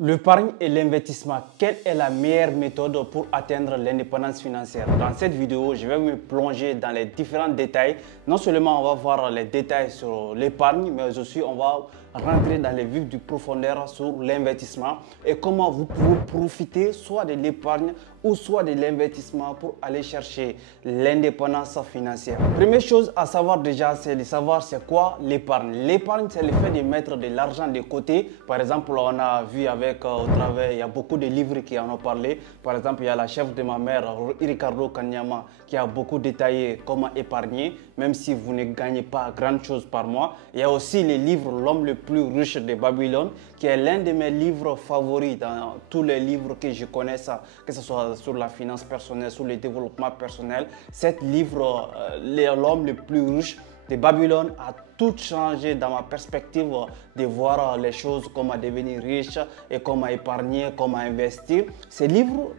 L'épargne et l'investissement, quelle est la meilleure méthode pour atteindre l'indépendance financière? Dans cette vidéo, je vais me plonger dans les différents détails. Non seulement on va voir les détails sur l'épargne, mais aussi on va rentrer dans les vifs du profondeur sur l'investissement et comment vous pouvez profiter soit de l'épargne ou soit de l'investissement pour aller chercher l'indépendance financière. Première chose à savoir déjà, c'est de savoir c'est quoi l'épargne. L'épargne, c'est le fait de mettre de l'argent de côté. Par exemple, on a vu avec au travail, il y a beaucoup de livres qui en ont parlé. Par exemple, il y a la chef de ma mère, Ricardo Kanyama, qui a beaucoup détaillé comment épargner, même si vous ne gagnez pas grand chose par mois. Il y a aussi le livre L'homme le plus riche de Babylone, qui est l'un de mes livres favoris dans tous les livres que je connais, que ce soit sur la finance personnelle, sur le développement personnel. Cet livre, L'homme le plus riche de Babylone, a tout changé dans ma perspective de voir les choses, comment devenir riche et comment épargner, comment investir. Ces livres,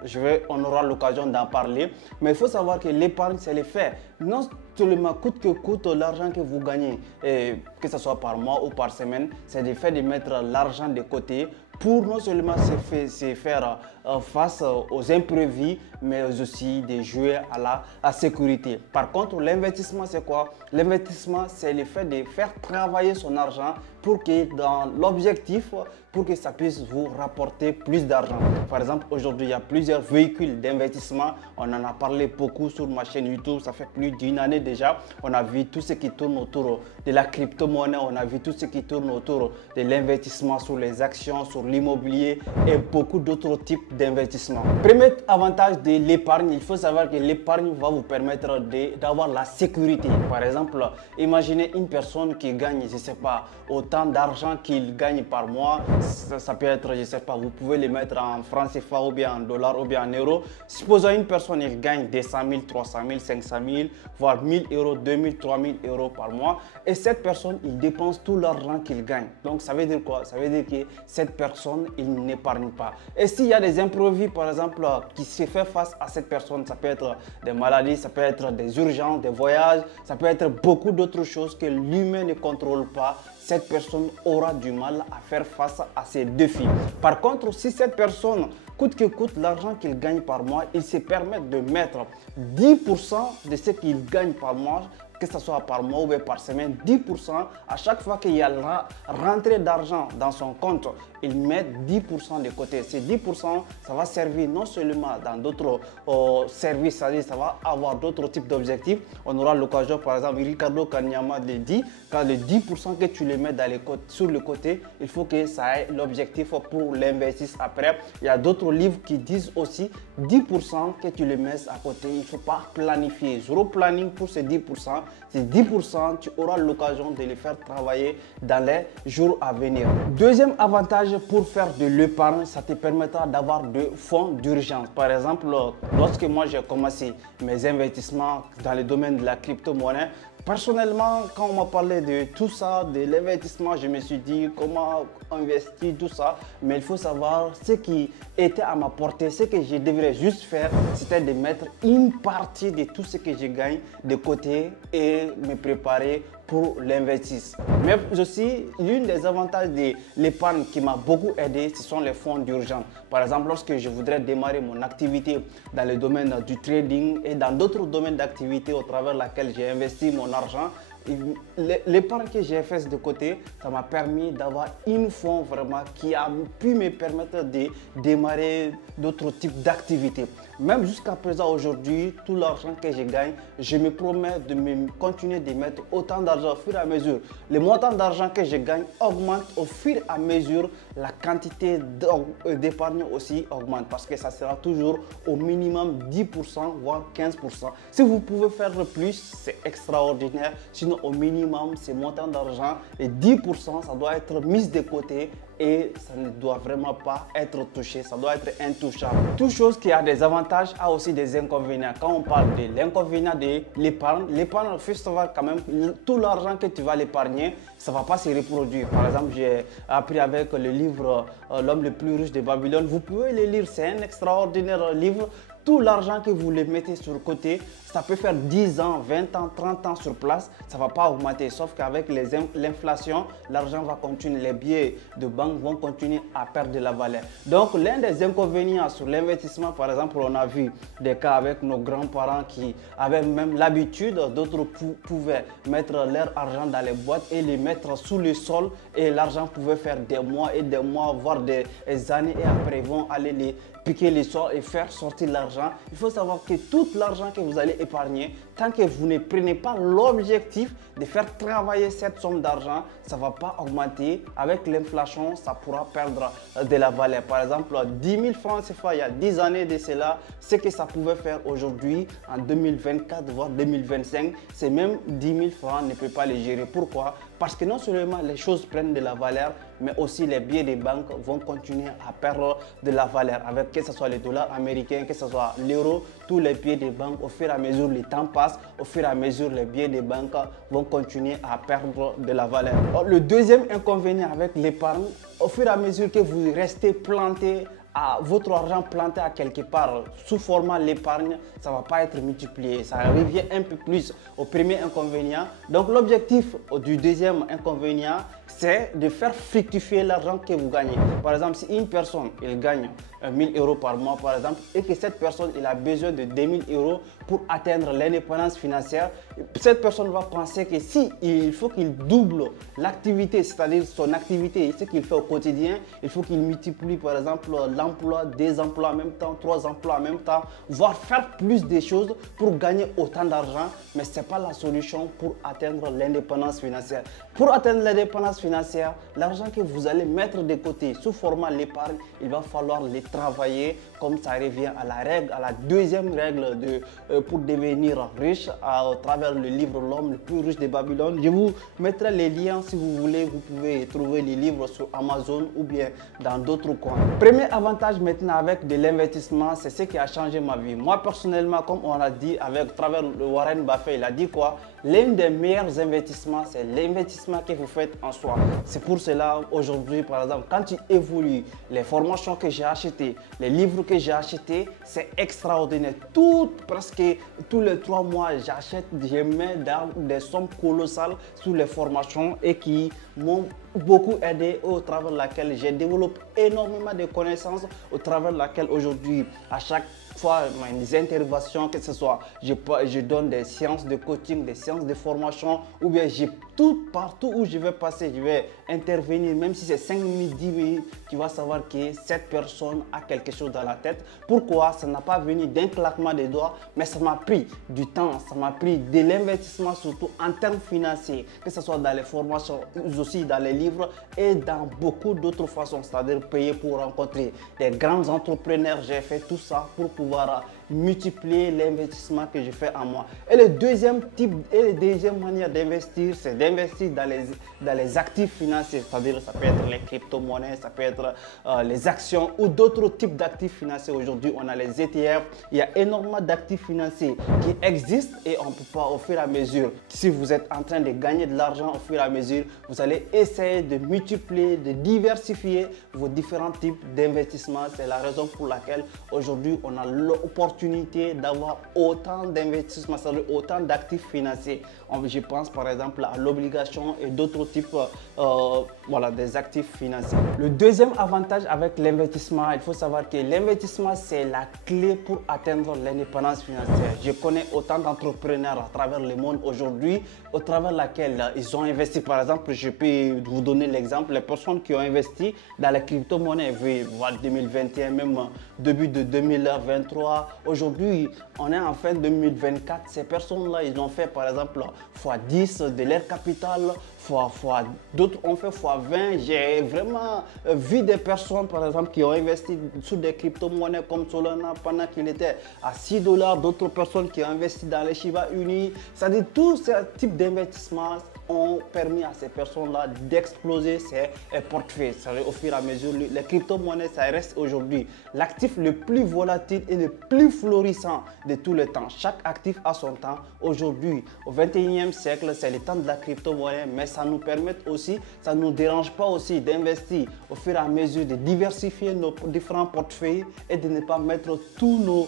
on aura l'occasion d'en parler, mais il faut savoir que l'épargne, c'est le fait. Non seulement coûte que coûte l'argent que vous gagnez, que ce soit par mois ou par semaine, c'est le fait de mettre l'argent de côté pour non seulement se faire face aux imprévus, mais aussi de jouer à la sécurité. Par contre, l'investissement, c'est quoi? L'investissement, c'est le fait de faire travailler son argent pour que dans l'objectif, pour que ça puisse vous rapporter plus d'argent. Par exemple, aujourd'hui, il y a plusieurs véhicules d'investissement. On en a parlé beaucoup sur ma chaîne YouTube. Ça fait plus d'une année déjà. On a vu tout ce qui tourne autour de la crypto-monnaie. On a vu tout ce qui tourne autour de l'investissement sur les actions, sur l'immobilier et beaucoup d'autres types d'investissements. Premier avantage de l'épargne, il faut savoir que l'épargne va vous permettre d'avoir la sécurité. Par exemple, imaginez une personne qui gagne, je ne sais pas, autant d'argent qu'il gagne par mois. Ça peut être, je ne sais pas, vous pouvez le mettre en francs CFA ou bien en dollars ou bien en euros. Supposons une personne, il gagne 200 000, 300 000, 500 000, voire 1000 euros, 2000, 3000 euros par mois. Et cette personne, il dépense tout l'argent qu'il gagne. Donc ça veut dire quoi? Ça veut dire que cette personne, il n'épargne pas. Et s'il y a des imprévus, par exemple, qui se fait face à cette personne, ça peut être des maladies, ça peut être des urgences, des voyages, ça peut être beaucoup d'autres choses que l'humain ne contrôle pas. Cette personne aura du mal à faire face à ces défis. Par contre, si cette personne, coûte que coûte l'argent qu'il gagne par mois, il se permet de mettre 10% de ce qu'il gagne par mois, que ce soit par mois ou par semaine, 10%, à chaque fois qu'il y a la rentrée d'argent dans son compte, il met 10% de côté. Ces 10%, ça va servir non seulement dans d'autres services, c'est-à-dire ça va avoir d'autres types d'objectifs. On aura l'occasion, par exemple, Ricardo Kanyama le dit, quand les 10% que tu les mets sur le côté, il faut que ça ait l'objectif pour l'investissement après. Il y a d'autres livres qui disent aussi 10% que tu les mets à côté. Il ne faut pas planifier. Zéro planning pour ces 10%. Ces 10%, tu auras l'occasion de les faire travailler dans les jours à venir. Deuxième avantage pour faire de l'épargne, ça te permettra d'avoir de fonds d'urgence. Par exemple, lorsque moi j'ai commencé mes investissements dans le domaine de la crypto-monnaie, personnellement, quand on m'a parlé de tout ça, de l'investissement, je me suis dit comment investir, tout ça. Mais il faut savoir ce qui était à ma portée, ce que je devrais juste faire, c'était de mettre une partie de tout ce que je gagne de côté et me préparer pour l'investissement. Mais aussi, l'une des avantages de l'épargne qui m'a beaucoup aidé, ce sont les fonds d'urgence. Par exemple, lorsque je voudrais démarrer mon activité dans le domaine du trading et dans d'autres domaines d'activité au travers laquelle j'ai investi mon argent, l'épargne que j'ai faite de côté, ça m'a permis d'avoir une fonds vraiment qui a pu me permettre de démarrer d'autres types d'activités. Même jusqu'à présent, aujourd'hui, tout l'argent que je gagne, je me promets de continuer de mettre autant d'argent au fur et à mesure. Le montant d'argent que je gagne augmente au fur et à mesure, la quantité d'épargne aussi augmente parce que ça sera toujours au minimum 10%, voire 15%. Si vous pouvez faire plus, c'est extraordinaire. Sinon, au minimum, ce montant d'argent, et 10%, ça doit être mis de côté et ça ne doit vraiment pas être touché, ça doit être intouchable. Toute chose qui a des avantages a aussi des inconvénients. Quand on parle de l'inconvénient de l'épargne, il faut savoir quand même tout l'argent que tu vas l'épargner, ça ne va pas se reproduire. Par exemple, j'ai appris avec le livre L'homme le plus riche de Babylone. Vous pouvez le lire, c'est un extraordinaire livre. tout l'argent que vous le mettez sur le côté, ça peut faire 10 ans, 20 ans, 30 ans sur place, ça ne va pas augmenter. Sauf qu'avec l'inflation, l'argent va continuer, les billets de banque vont continuer à perdre de la valeur. Donc l'un des inconvénients sur l'investissement, par exemple, on a vu des cas avec nos grands-parents qui avaient même l'habitude, d'autres pouvaient mettre leur argent dans les boîtes et les mettre sous le sol et l'argent pouvait faire des mois et des mois, voire des années et après ils vont aller les piquer les sols et faire sortir l'argent. Il faut savoir que tout l'argent que vous allez épargner, tant que vous ne prenez pas l'objectif de faire travailler cette somme d'argent, ça ne va pas augmenter. Avec l'inflation, ça pourra perdre de la valeur. Par exemple, 10 000 francs CFA, il y a 10 années de cela, ce que ça pouvait faire aujourd'hui, en 2024, voire 2025, c'est même 10 000 francs ne peut pas les gérer. Pourquoi? Parce que non seulement les choses prennent de la valeur, mais aussi les billets des banques vont continuer à perdre de la valeur. Avec que ce soit les dollars américains, que ce soit l'euro, tous les billets des banques, au fur et à mesure le temps passe, au fur et à mesure les billets des banques vont continuer à perdre de la valeur. Le deuxième inconvénient avec l'épargne, au fur et à mesure que vous restez planté à votre argent planté à quelque part sous format l'épargne, ça ne va pas être multiplié. Ça revient un peu plus au premier inconvénient. Donc l'objectif du deuxième inconvénient, c'est de faire fructifier l'argent que vous gagnez. Par exemple, si une personne il gagne 1000 euros par mois, par exemple, et que cette personne il a besoin de 2000 euros pour atteindre l'indépendance financière, cette personne va penser que si il faut qu'il double l'activité, c'est-à-dire son activité, ce qu'il fait au quotidien, il faut qu'il multiplie par exemple l'emploi, 2 emplois en même temps, 3 emplois en même temps, voire faire plus de choses pour gagner autant d'argent, mais ce n'est pas la solution pour atteindre l'indépendance financière. Pour atteindre l'indépendance financière, l'argent que vous allez mettre de côté sous format l'épargne, il va falloir les travailler, comme ça revient à la règle, à la deuxième règle pour devenir riche à travers le livre L'homme le plus riche de Babylone. Je vous mettrai les liens si vous voulez, vous pouvez trouver les livres sur Amazon ou bien dans d'autres coins. Premier avantage maintenant avec de l'investissement, c'est ce qui a changé ma vie. Moi personnellement, comme on a dit avec travers le Warren Buffett, il a dit quoi? L'un des meilleurs investissements, c'est l'investissement que vous faites en soi. C'est pour cela aujourd'hui, par exemple, quand tu évolues, les formations que j'ai achetées, les livres que j'ai achetés, c'est extraordinaire. Presque tous les 3 mois, j'achète, je mets dans des sommes colossales sur les formations et qui m'ont beaucoup aidé, au travers de laquelle j'ai développé énormément de connaissances, au travers de laquelle aujourd'hui, à chaque fois, mes interventions, que ce soit, je donne des séances de coaching, des séances de formation, ou bien partout où je vais passer, je vais intervenir, même si c'est 5 minutes, 10 minutes, tu vas savoir que cette personne a quelque chose dans la tête. Pourquoi? Ça n'a pas venu d'un claquement des doigts, mais ça m'a pris du temps, ça m'a pris de l'investissement, surtout en termes financiers, que ce soit dans les formations, aussi dans les livres et dans beaucoup d'autres façons, c'est-à-dire payer pour rencontrer des grands entrepreneurs. J'ai fait tout ça pour pouvoir multiplier l'investissement que je fais en moi. Et le deuxième type et la deuxième manière d'investir, c'est d'investir dans les actifs financiers, c'est-à-dire ça peut être les crypto-monnaies, ça peut être les actions ou d'autres types d'actifs financiers. Aujourd'hui, on a les ETF, il y a énormément d'actifs financiers qui existent et on ne peut pas, au fur et à mesure, si vous êtes en train de gagner de l'argent au fur et à mesure, vous allez essayer de multiplier, de diversifier vos différents types d'investissements. C'est la raison pour laquelle aujourd'hui, on a l'opportunité d'avoir autant d'investissements, c'est-à-dire autant d'actifs financiers. Je pense par exemple à l'obligation et d'autres types des actifs financiers. Le deuxième avantage avec l'investissement, il faut savoir que l'investissement, c'est la clé pour atteindre l'indépendance financière. Je connais autant d'entrepreneurs à travers le monde aujourd'hui, au travers laquelle ils ont investi. Par exemple, je peux vous donner l'exemple, les personnes qui ont investi dans les crypto-monnaies, voilà, 2021, même début de 2023. Aujourd'hui, on est en fin 2024. Ces personnes-là, ils ont fait par exemple x10 de leur capital, d'autres ont fait x20. J'ai vraiment vu des personnes par exemple qui ont investi sur des crypto-monnaies comme Solana pendant qu'il était à 6 $. D'autres personnes qui ont investi dans les Shiba Inu. C'est-à-dire tout ce type d'investissement ont permis à ces personnes-là d'exploser ces portefeuilles. Au fur et à mesure, les crypto-monnaies, ça reste aujourd'hui l'actif le plus volatile et le plus florissant de tous les temps. Chaque actif a son temps. Aujourd'hui, au 21e siècle, c'est le temps de la crypto-monnaie, mais ça nous permet aussi, ça ne nous dérange pas aussi d'investir au fur et à mesure, de diversifier nos différents portefeuilles et de ne pas mettre tous nos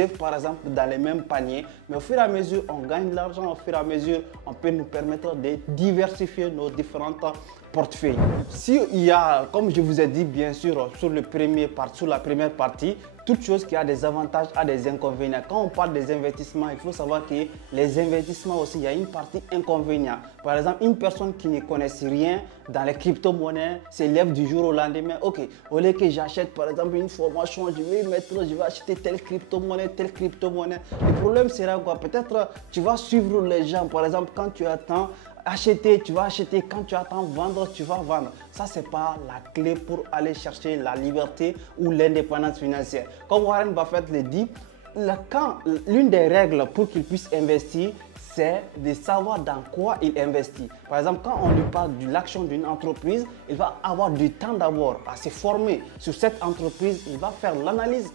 œufs, par exemple, dans les mêmes paniers. Mais au fur et à mesure, on gagne de l'argent. Au fur et à mesure, on peut nous permettre de diversifier nos différentes portefeuilles. S'il y a, comme je vous ai dit, bien sûr, sur la première partie, toute chose qui a des avantages a des inconvénients. Quand on parle des investissements, il faut savoir que les investissements aussi, il y a une partie inconvénient. Par exemple, une personne qui ne connaît rien dans les crypto-monnaies s'élève du jour au lendemain. Ok, au lieu que j'achète par exemple une formation, je vais acheter telle crypto-monnaie, telle crypto-monnaie. Le problème sera quoi? Peut-être tu vas suivre les gens. Par exemple, quand tu attends acheter, tu vas acheter. Quand tu attends vendre, tu vas vendre. Ça, ce n'est pas la clé pour aller chercher la liberté ou l'indépendance financière. Comme Warren Buffett le dit, l'une des règles pour qu'il puisse investir, c'est de savoir dans quoi il investit. Par exemple, quand on lui parle de l'action d'une entreprise, il va avoir du temps d'abord à se former sur cette entreprise. Il va faire l'analyse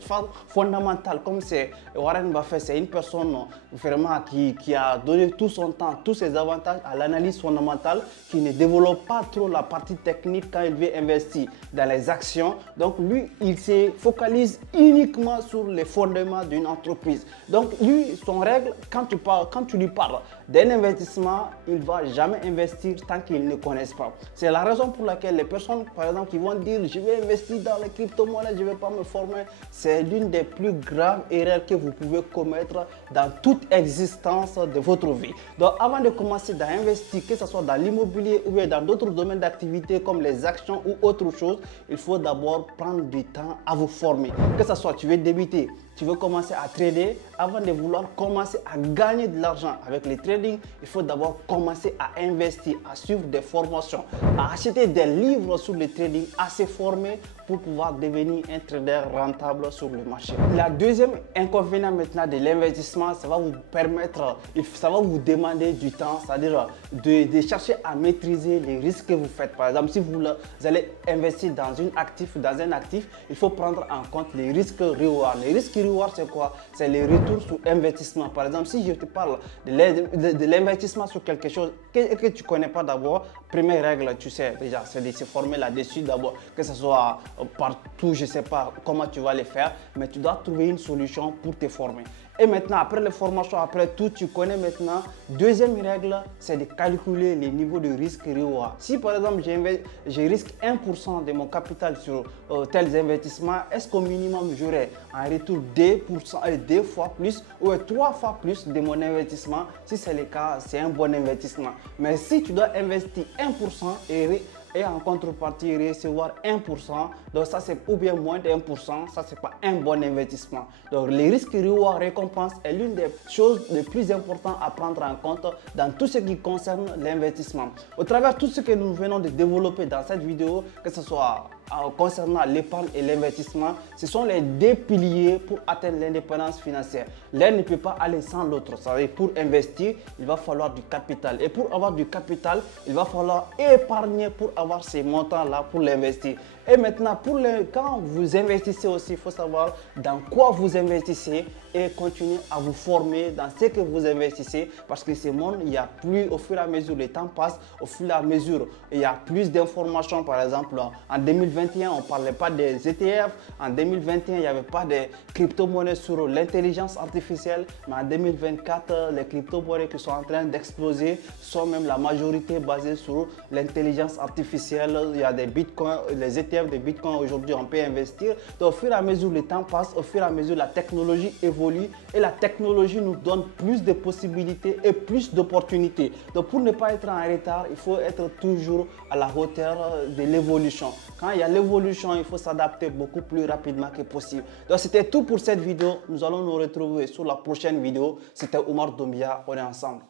fondamentale. Comme c'est Warren Buffett, c'est une personne vraiment qui a donné tout son temps, tous ses avantages à l'analyse fondamentale, qui ne développe pas trop la partie technique quand il veut investir dans les actions. Donc lui, il se focalise uniquement sur les fondements d'une entreprise. Donc lui, son règle, quand tu lui parles d'un investissement, il ne va jamais investir tant qu'il ne connaissent pas. C'est la raison pour laquelle les personnes, par exemple, qui vont dire je vais investir dans les crypto-monnaies, je ne vais pas me former, c'est l'une des plus graves erreurs que vous pouvez commettre dans toute existence de votre vie. Donc avant de commencer à investir, que ce soit dans l'immobilier ou bien dans d'autres domaines d'activité comme les actions ou autre chose, il faut d'abord prendre du temps à vous former. Que ce soit tu veux débuter, tu veux commencer à trader, avant de vouloir commencer à gagner de l'argent avec le trading, il faut d'abord commencer à investir, à suivre des formations, à acheter des livres sur le trading, à se former pour pouvoir devenir un trader rentable sur le marché. La deuxième inconvénient maintenant de l'investissement, ça va vous permettre, ça va vous demander du temps, c'est-à-dire de chercher à maîtriser les risques que vous faites. Par exemple, si vous allez investir dans un actif, il faut prendre en compte les risques reward. Les risques reward, c'est quoi? C'est les retours sur investissement. Par exemple, si je te parle de l'investissement sur quelque chose que tu ne connais pas d'abord, première règle, tu sais déjà, c'est de se former là-dessus d'abord, que ce soit partout, je ne sais pas comment tu vas le faire, mais tu dois trouver une solution pour te former. Et maintenant, après les formations, après tout, tu connais maintenant. Deuxième règle, c'est de calculer les niveaux de risque reward. Si par exemple, je risque 1% de mon capital sur tels investissements, est-ce qu'au minimum, j'aurai un retour 2 fois plus ou 3 fois plus de mon investissement? Si c'est le cas, c'est un bon investissement. Mais si tu dois investir 1% et en contrepartie recevoir 1%, donc ça c'est ou bien moins de 1%, ça c'est pas un bon investissement. Donc les risques reward récompense est l'une des choses les plus importantes à prendre en compte dans tout ce qui concerne l'investissement. Au travers de tout ce que nous venons de développer dans cette vidéo, que ce soit concernant l'épargne et l'investissement, ce sont les deux piliers pour atteindre l'indépendance financière. L'un ne peut pas aller sans l'autre. C'est-à-dire pour investir, il va falloir du capital. Et pour avoir du capital, il va falloir épargner pour avoir ces montants-là pour l'investir. Et maintenant, quand vous investissez aussi, il faut savoir dans quoi vous investissez et continuer à vous former dans ce que vous investissez, parce que ce monde, il y a plus, au fur et à mesure le temps passe, au fur et à mesure il y a plus d'informations. Par exemple, en 2021, on ne parlait pas des ETF, en 2021, il n'y avait pas de crypto-monnaies sur l'intelligence artificielle, mais en 2024, les crypto-monnaies qui sont en train d'exploser sont même la majorité basées sur l'intelligence artificielle. Il y a des bitcoins, les ETF de bitcoin aujourd'hui, on peut investir. Donc, au fur et à mesure le temps passe, au fur et à mesure la technologie évolue et la technologie nous donne plus de possibilités et plus d'opportunités. Donc pour ne pas être en retard, il faut être toujours à la hauteur de l'évolution. Quand il y a l'évolution, il faut s'adapter beaucoup plus rapidement que possible. Donc c'était tout pour cette vidéo. Nous allons nous retrouver sur la prochaine vidéo. C'était Omar Doumbia, on est ensemble.